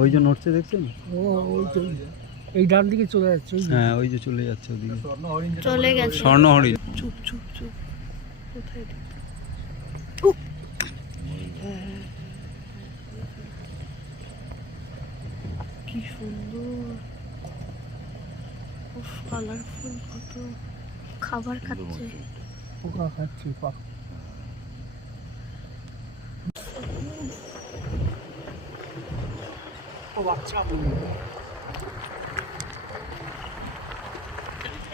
ওই যে নড়ছে দেখছেন? এই ডান দিকে চলে যাচ্ছে। হ্যাঁ, ওই যে চলে যাচ্ছে ওদিকে। চলে গেছে স্বর্ণ হরিণ। চুপ চুপ চুপ। কোথায়? কি সুন্দর, কালারফুল, কত খাবার খাচ্ছে। পোকা খাচ্ছে। ও বাচ্চা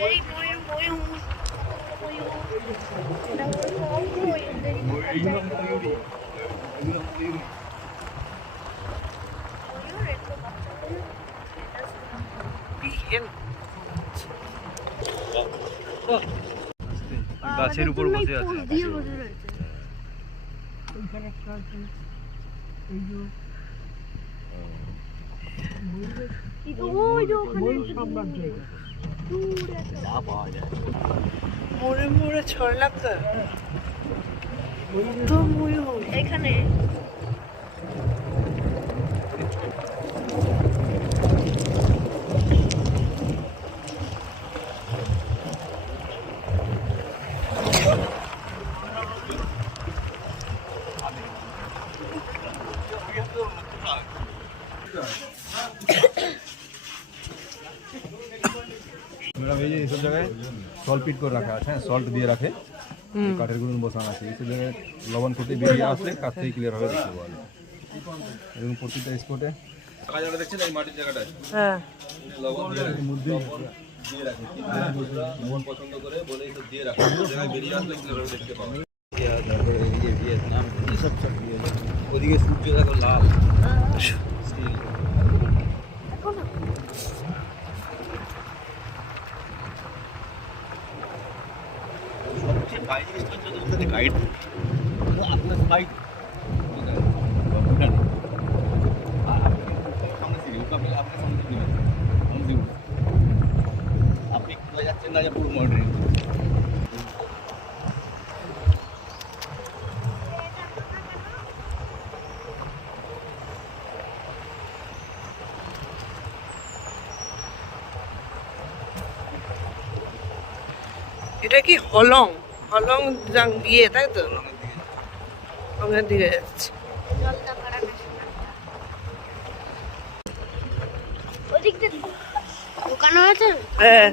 এই ময়ূর ময়ূর ময়ূর এটা গাছের উপর বসে আছে। ওইখানে একটা আছে, এই যে মোড়ে মোড়ে ছড় লাগতো তো ময়ূর এখানে। मैडम ये सब जगह सॉल्ट पिट করে রাখা আছে, সল্ট দিয়ে রাখে, কাঠের গুঁড়ো বসানো আছে। এই জায়গায় লবণ খেতে বেরিয়ে আসলে কাঠ থেকে ক্লিয়ার হবে দেখতে পাওয়া যায়। এরকম প্রতিটা স্পটে কাজটা দেখছেন এই মাটির জায়গাটা, হ্যাঁ লবণ দিয়ে মধ্যে দিয়ে রাখে। লবণ পছন্দ করে বলে এই দিয়ে রাখে, জায়গায় বেরিয়ে আসলে ক্লিয়ার হবে দেখতে পাওয়া যায়। এই যে ভিয়েতনাম এসব ওদিকে সূর্য দেখো লাল। गाइड आपका गाइड আপনি কোথায় যাচ্ছেন না পুরো মডেল এটা কি হলং? হলং জাং দিয়ে, তাই তো? হলংয়ের দিকে যাচ্ছে। দোকানও আছে। হ্যাঁ,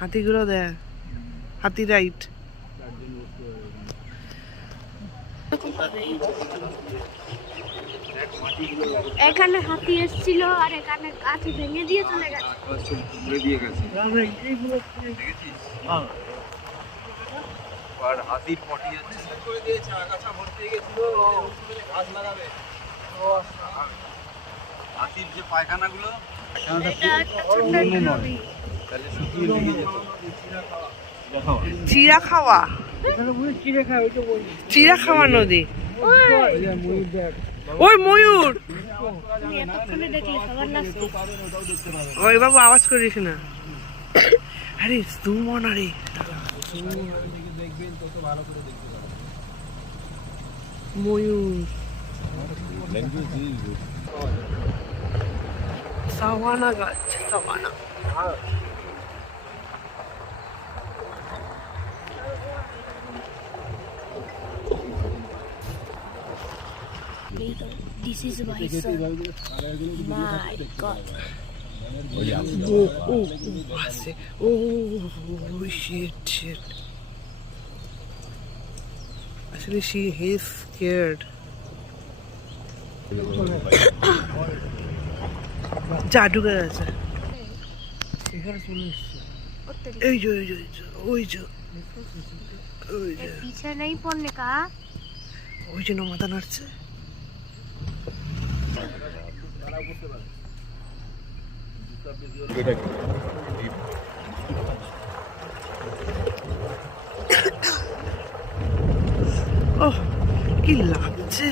হাতিগুলো দেখ, হাতি রাইড। এখানে হাতি এসেছিল আর এখানে কাঠি ভেঙে দিয়ে চলে গেছে। আর হাতির পটি করে দিয়েছে, আগাছা ভর্তি গেছিল, গাছ লাগাবে। হাতির যে পায়খানাগুলো, এটা একটা ছোট্ট নদী। তাহলে শুকিয়ে লেগে যেত। চিড়া খাওয়া, চিড়া খাওয়া নদী। ওই ময়ূর, আমি এতক্ষণে দেখলি খাবার লাগছে। ওই বাবু আওয়াজ করিস না। আরে জুম অন, আরে ময়ূর, সাওয়ানা গাছ, সাওয়ানা। This is my son. My God. Oh, shit. Actually, he's scared. জাদুঘর আছে এখানে, চলে এসছে। এই যে ওই যে पीछे नहीं पड़ने का। ওই জন্য মাথা নাড়ছে। ওহ, কি লাগছে।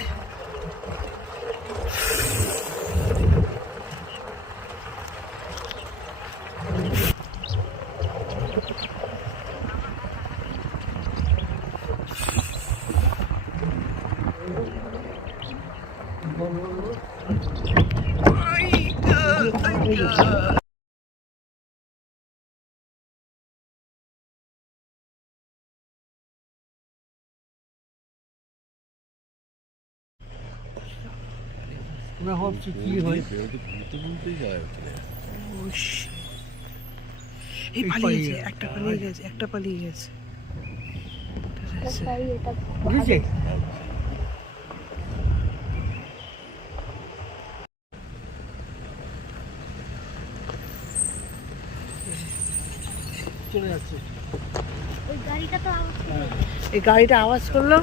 এই পালিয়ে গেছে, একটা পালিয়ে গেছে, একটা পালিয়ে গেছে। তাই এটা চলে যাচ্ছে। ওই গাড়িটা তো আওয়াজ করে। এই গাড়িটা আওয়াজ করলো,